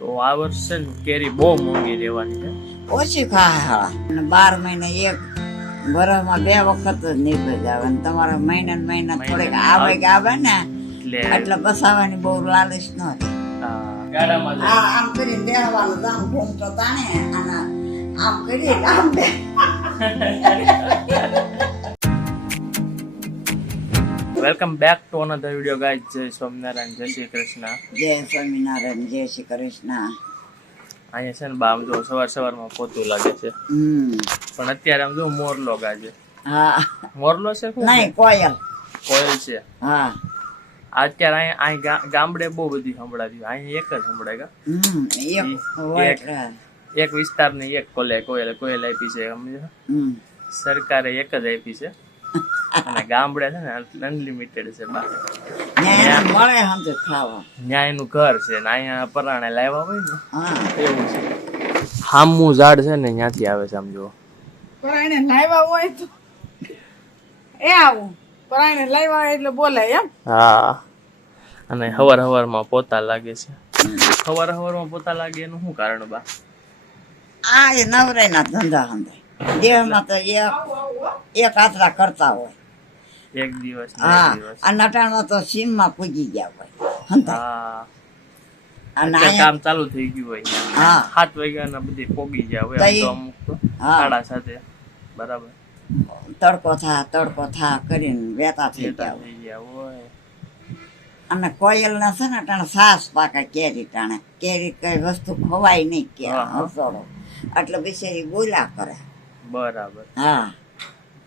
તો આ વર્ષે ને કેરી બહુ મોંઘી રહેવાની છે. ઓછી ખાય અને 12 મહિને એક વરસમાં 2 વખત જ નીકળી આવે ને તમારે મહિને ને મહિને થોડીક આવે ને એટલે બસાવાની બહુ લાલચ ન રહે. ગાડામાં આમ કરીને બેહવાનું આમ ઘૂમતો તાણે અને આમ કરી આમ બે welcome back to another video guys. જય સ્વામિનારાયણ, જય શ્રી કૃષ્ણ. જય સ્વામિનારાયણ, જય શ્રી કૃષ્ણ. અહીંયા છે ને બા આમ જો સવારમાં પોતું લાગે છે, પણ અત્યારે આમ જો મોરલો ગાજે. હા, મોરલો છે નહીં કોયલ. કોયલ છે. હા, અત્યારે અહીં ગામડે બહુ બધી સંભળાતી, અહીં એક જ સંભળાય. એક વિસ્તારની એક કોયલ આપી છે. સરકારે એક જ આપી છે અને ગામડે છે ને અનલિમિટેડ છે. મળે સમજે ખાવા. ત્યાં એનું ઘર છે ને અહીંયા પરાણે લાવ્યા હોય ને એવું છે. હામું ઝાડ છે ને ત્યાંથી આવે છે. આમ જો પરાણે લાવ્યા હોય તો એ આવું પરાણે લાવ્યા હોય એટલે બોલાય એમ. હા, અને હવારમાં પોતા લાગે છે. હવારમાં પોતા લાગે એનું શું કારણ બા? આ એ નવરાય ના ધંધા સમજાય દેહમાં તો એક આતરા કરતા હોય એક દિવસ. હા, અને અટાણમાં તો સીમમાં પૂજી ગયા હોય સમજાય. હા, અને કામ ચાલુ થઈ ગયું હોય. હા, 7 વાગ્યાના બધી પોગી ગયા હોય. આમ તો અમુક તો 7:30 બરાબર તડકો થા કરીને વેતા થઈ ગયા હોય. અને કોયલ ના છે ને ટાણે સાસ પાકે કેરી ટાણે કેરી કઈ વસ્તુ ખવાય નહીં કે હસોડો એટલે બિચારી બોલ્યા કરે. બરાબર. હા,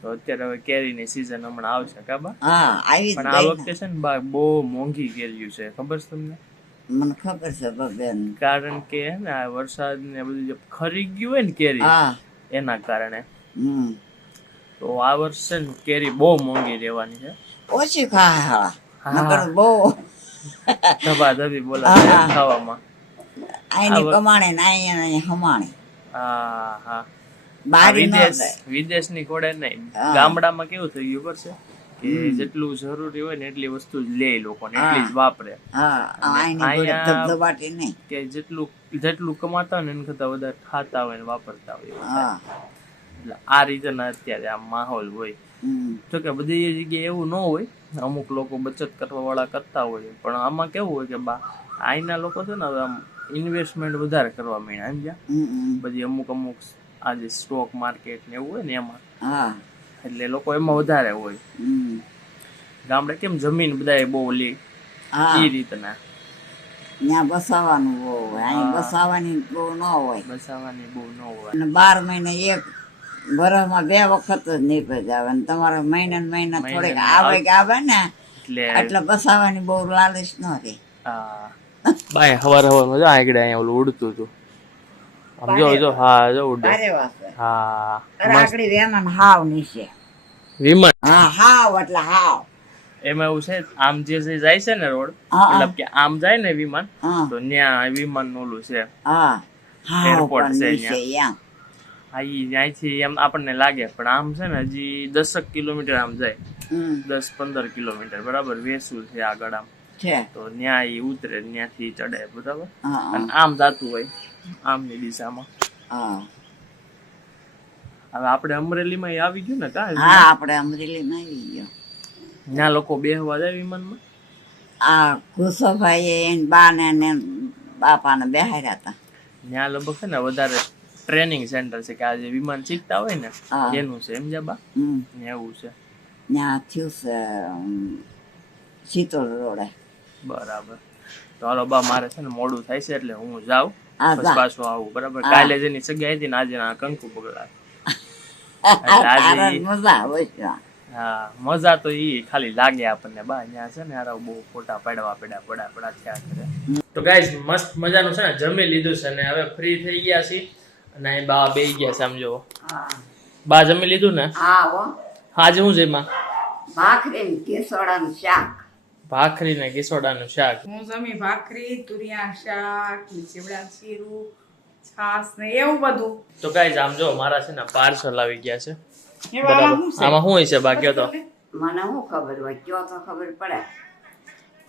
તો અત્યારે હવે કેરીની સીઝન હમણાં આવશે કાબા. હા આવી પણ આ વખતે છે ને બા બહુ મોંઘી કેરીઓ છે, ખબર છે તમને? મને ખબર છે બેન. કારણ કે ને આ વરસાદ ને બધું જે ખરી ગયું હોય ને કેરી, એના કારણે. તો આ વર્ષે ને કેરી બહુ મોંઘી રહેવાની છે. ઓછી ખાય નકર બહુ ધબાધબી બોલાવે ખાવામાં. આની કમાણે ને અહીંયા હમાણે. હા, બારી વિદેશની કોડે નહીં. ગામડામાં કેવું થઈ ગયું ખબર છે કે જેટલું જરૂરી હોય ને એટલી વસ્તુ લે લોકો ને એટલી જ વાપરે. કે જેટલું કમાતા હોય ને એના કરતા વધારે ખાતા હોય ને વાપરતા હોય. એટલે આ રીતે અત્યારે આ માહોલ હોય. જોકે બધી જગ્યાએ એવું ન હોય, અમુક લોકો બચત કરવા વાળા કરતા હોય, પણ આમાં કેવું હોય કે બા અહીંના લોકો છે ને હવે આમ ઇન્વેસ્ટમેન્ટ વધારે કરવા માંડ્યા સમજ્યા. બધી અમુક આ જે સ્ટોક માર્કેટ ને એવું હોય ને એમાં, એટલે લોકો એમાં વધારે હોય. ગામડે કેમ જમીન બધા બહુ લે એ રીતના ત્યાં બસાવાનું બહુ હોય, અહીં બસાવાની બહુ ન હોય. અને 12 મહિને એક વરસમાં 2 વખત જ નીકળી આવે ને તમારે મહિને ને મહિને થોડીક આવે ને એટલે બસાવાની બહુ લાલચ ન રહે. બાય હવારમાં આગળ અહીંયા ઓલું ઉડતું હતું. આમ જો હા જો ઉડે. હા, રાખડી વેના હાવ નીચે વિમાન. હા, હાવ એટલે હાવ. એમાં એવું છે આમ જે જાય છે ને રોડ, મતલબ કે આમ જાય ને વિમાન, તો ત્યાં વિમાન ઓલું છે. હા, એરપોર્ટ છે ત્યાં. હા, ત્યાંથી એમ આપણને લાગે, પણ આમ છે ને હજી 10 કિલોમીટર આમ જાય, 10-15 કિલોમીટર બરાબર. વેસુલ છે આગળ આમ, તો ત્યાં એ ઉતરે, ત્યાંથી ચડે બરાબર. અને આમ જાતું હોય આમની દિશામાં. હવે આપણે અમરેલીમાં આવી ગયું ને કા? હા, આપણે અમરેલીમાં આવી ગયો. ત્યાં લોકો બેહવા જાય વિમાનમાં. આ ઘુસોભાઈ એન બા ને બાપાને બેહાર્યા હતા. ત્યાં લગભગ છે ને વધારે ટ્રેનિંગ સેન્ટર છે કે આ જે વિમાન શીખતા હોય ને એનું છે સમજ્યા બા. એવું છે ત્યાં થયું છે શીતળ રોડે. બરાબર. તો હાલો બા, મારે છે ને મોડું થાય છે એટલે હું જાઉં, પછી પાછું આવું બરાબર. કાલે જેની સગાઈ હતી ને આજે કંકુ પગલાય. હા, મજા તો ઈ ખાલી લાગે આપણને બા. ત્યાં છે ને યાર બહુ ફોટા પડવા થયા કરે. તો ગાઈસ મસ્ત મજાનું છે ને જમી લીધું છે ને હવે ફ્રી થઈ ગયા છીએ અને અહીં બા બેસી ગયા છે. સમજો બા જમી લીધું ને? આજે શું છે એમાં? ભાખરી ને કેસોડાનું શાક. ભાખરી ને કેસોડાનું શાક. હું જમી ભાખરી, તુરિયા શાક, ચીવડા શીરું, છાસ ને એવું બધું. તો ગાઈસ આમ જો મારા છે ને પાર્સલ આવી ગયા છે. આમાં શું હોય છે બાકી? તો મને શું ખબર હોય, કયો તો ખબર પડે.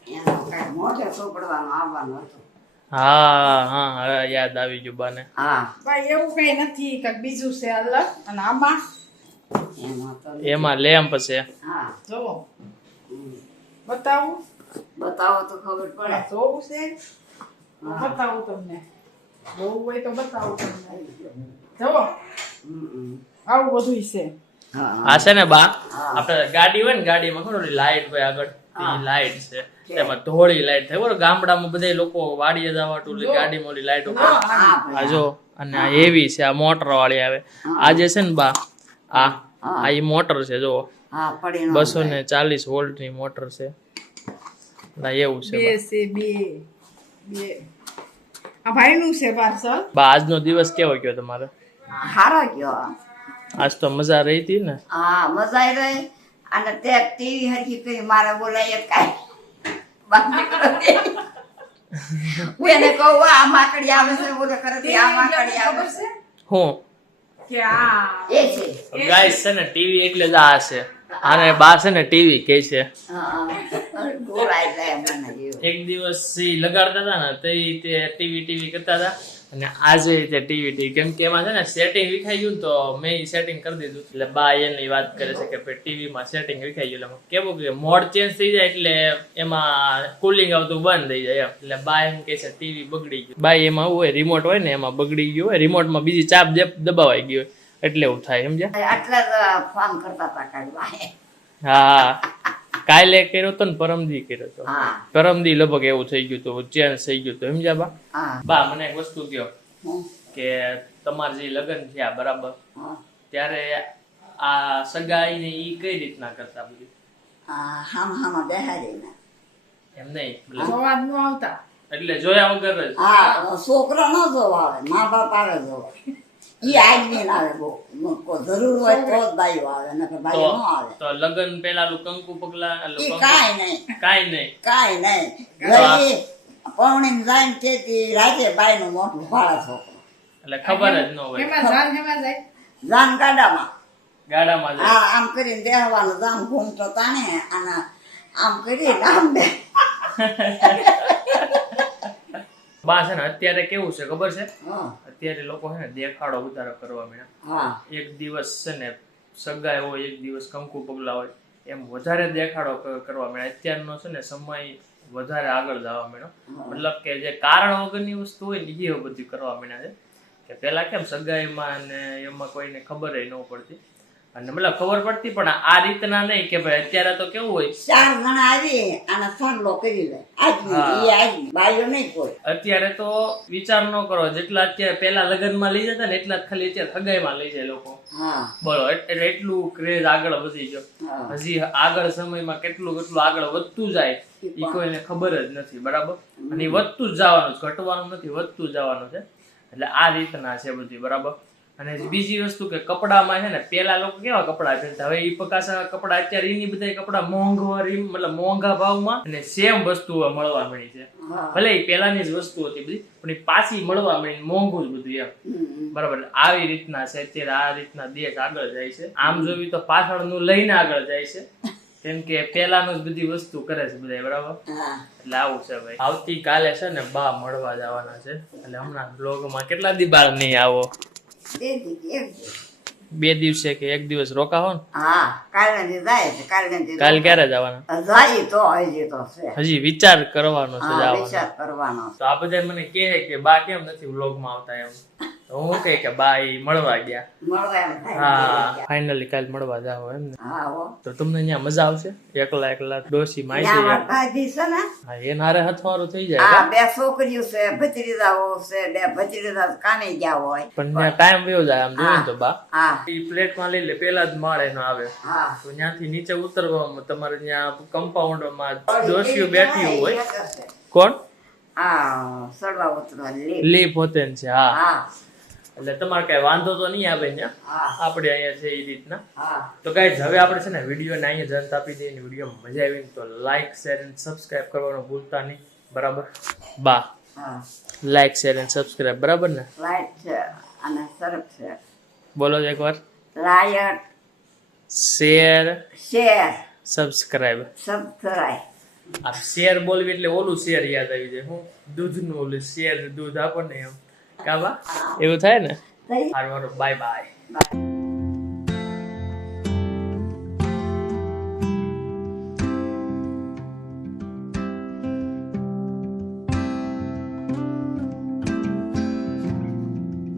એનો કઈ મોઢે ચોપડવાનું આવવાનું હતું. હા હા હા, યાદ આવી ગયું બાને. હા ભાઈ એવું કઈ નથી કે બીજું છે અલગ. અને આમાં એમાં તો એમાં લેમ્પ છે. હા જોવો બતાવું. બતાવો તો ખબર પડે. જોવું છે તો બતાવું તમને. જોવું હોય તો બતાવું તમને. જોવો આવું બધું છે. આ છે ને બા, આપણે ગાડી હોય ને, ગાડીમાં ખબર લાઈટ હોય આગળ, એ લાઈટ છે. એમાં ધોળી લાઈટ થાય બરોબર. ગામડામાં બધા લોકો વાડીએ જવાટું ગાડીમાં ઓલી લાઈટ ઉપર. આ જો, અને આ એવી છે, આ મોટર વાળી આવે. આ જે છે ને બા, આ ઈ મોટર છે જો, હા પડી 240 વોલ્ટ ની મોટર છે. ના એવું છે બે છે બે. આ ભાઈનું છે પાર્સલ. બા. આજનો દિવસ કેવો ગયો તમારો? હારો ગયો. આજ તો મજા રહી હતી ને? હા મજા આવી રહી. અને તે ટીવી હરખી કરી મારે બોલાય કાંઈ બાકી હું એને કહું આ માકડી આવે છે બોલે કરે આ માકડી આવે છે. હું કે આ એ છે ગાઈસ છે ને ટીવી એટલે જ આ છે. આને બા છે ને ટીવી કે છે. ગોળાઈ જાય મને જેવું. એક દિવસ ઈ લગાડતા હતા ને તે ટીવી કરતા હતા. અને આજે તે ટીવી કેમ કે એમાં છે ને સેટિંગ વિખાઈ ગયું ને, તો મેં સેટિંગ કરી દીધું. એટલે બા એની વાત કરે છે કે ભાઈ ટીવીમાં સેટિંગ વિખાઈ ગયું. એટલે કેવું કે મોડ ચેન્જ થઈ જાય એટલે એમાં કુલિંગ આવતું બંધ થઈ જાય એમ. એટલે બા એમ કે છે ટીવી બગડી ગયું. બા એમાં એવું હોય, રિમોટ હોય ને એમાં બગડી ગયું હોય, રિમોટમાં બીજી ચાપ દબાવાઈ ગઈ હોય એટલે એવું થાય, સમજ્યા? આટલા જ ફોન કરતા હતા કાઢવા. હા, કાલે કર્યો તો ને પરમદી કર્યો તો. હા પરમદી લગભગ એવું થઈ ગયું તો ચેન્જ થઈ ગયું તો, સમજ્યા બા? હા બા મને એક વસ્તુ કહો હું કે તમારે જે લગ્ન થયા બરાબર, હા ત્યારે આ સગાઈ ને ઈ કઈ રીતના કરતા બધું? હામ બેહાડીને. એમ નહીં, સવાદ નું આવતા. એટલે જોયા વગર જ? હા છોકરો ન જોવા આવે, મા બાપ આવે જોવા. ઈ આદમી ના આવે બહુ જરૂર હોય તો જ બાઈઓ આવે, નકર બાઈઓ ન આવે. તો લગ્ન પેલા કંકુ પગલા ઈ કાંઈ નહીં કાઈ નહીં. લઈ પૌણી જાય ને તેથી રાતે બાઈ નું મોટું ફાળે છોકરો એટલે ખબર જ ન હોય. કેમાં જાય જાન ગાડામાં. ગાડામાં જાય. હા આમ કરીને બેહવાનું, જામ ઘૂમતો તાણે અને આમ કરીને આમ બે. બા છે ને અત્યારે કેવું છે ખબર છે? હા અત્યારે લોકો છે ને દેખાડો વધારે કરવા માંડ્યા. હા એક દિવસ છે ને સગાઈ હોય, એક દિવસ કંકુ પગલા હોય, એમ વધારે દેખાડો કરવા માંડ્યા. અત્યારનો છે ને સમય વધારે આગળ જવા માંડ્યો. મતલબ કે જે કારણ વગરની વસ્તુ હોય ને એ બધી કરવા માંડ્યા છે. કે પેલા કેમ સગાઈમાં ને એમાં કોઈને ખબર ન પડતી, અને મતલબ ખબર પડતી પણ આ રીતના નહીં કે ભાઈ અત્યારે તો કેવું હોય 4 જણા આવી અને સાંડલો કરી લે. આજની બાઈઓ નહીં કોઈ. અત્યારે તો વિચાર ન કરો, જેટલા અત્યારે પેલા લગ્નમાં લઈ જતા ને એટલા જ ખાલી અત્યારે સગાઈમાં લઈ જાય લોકો. હા બોલો, એટલે એટલું ક્રેઝ આગળ વધી ગયો. હજી આગળ સમયમાં કેટલું આગળ વધતું જાય એ કોઈને ખબર જ નથી, બરાબર? અને એ વધતું જ જવાનું છે, ઘટવાનું નથી, વધતું જ જવાનું છે. એટલે આ રીતના છે બધી, બરાબર? અને બીજી વસ્તુ કે કપડામાં છે ને પેલા લોકો કેવા કપડા પહેરતા, હવે એ પકાસા કપડા અત્યારે એની બધા કપડા મોંઘવારી મતલબ મોંઘા ભાવમાં અને સેમ વસ્તુઓ મળવા મળી છે. ભલે એ પેલાની જ વસ્તુ હતી બધી, પણ એ પાછી મળવા મળી, મોંઘું જ બધું એમ, બરાબર? આવી રીતના છે અત્યારે. આ રીતના દેશ આગળ જાય છે. આમ જોવી તો પાછળનું લઈને આગળ જાય છે, કેમ કે પેલાનું જ બધી વસ્તુ કરે છે બધા, બરાબર? એટલે આવું છે ભાઈ. આવતીકાલે છે ને બા મળવા જવાના છે, એટલે હમણાં બ્લોગમાં કેટલા દી બાર નહીં આવો? 2 દિવસે કે 1 દિવસ રોકાવો ને? હા કાલે જાય છે. કાલ ક્યારે જવાના? જાય તો હજી તો છે. હજી વિચાર કરવાનો છે જવાનો. વિચાર કરવાનો. તો આ બધા મને કહે કે બા કેમ નથી વ્લોગમાં આવતા એમ, તો હું કહે કે બા ઈ મળવા ગયા. મળવા એમ થાય. હા ફાઇનલી કાલ મળવા જાવ એમ ને? હા હો. તો તમને ત્યાં મજા આવશે? એકલા ડોસી ત્યાં માઈ મારા ભાભી છે ને, હા એને હારે હથવારું થઈ જાય. હા 2 છોકરીઓ છે, ભત્રીજાઓ છે, 2 ભત્રીજા કામે ગયા હોય. પણ ત્યાં ટાઈમ વયો જાય આમ જોઈએ તો બા. હા ઈ પ્લેટમાં લઈ લે, પેલા જ માળે ન આવે, હા તો ત્યાંથી નીચે ઉતરવામાં તમારે ત્યાં કમ્પાઉન્ડમાં ડોસીઓ બેઠી હોય. કોણ? હા સડવા ઉતરવા લીપ હોતે છે. હા, હા એટલે તમારે કઈ વાંધો તો નહીં આવે ત્યાં. હા આપણે અહીંયા છે એ રીતના. હા તો ગાઈઝ હવે આપણે છે ને વિડીયોને અહીંયા જંત આપી દઈએ. વિડીયો મજા આવી તો લાઈક શેર અને સબસ્ક્રાઇબ કરવાનું ભૂલતા નહીં, બરાબર? બા હા લાઈક શેર અને સબસ્ક્રાઇબ, બરાબર ને? લાઈટ છે અને સરફ છે. બોલો એકવાર. લાયટ શેર શેર સબસ્ક્રાઇબ. સબસ્ક્રાઇબ. આ શેર બોલવી એટલે ઓલું શેર યાદ આવી જાય. હું દૂધનું ઓલું શેર, દૂધ આપો ને એમ કાબા એવું થાય ને. હારું બાય બાય.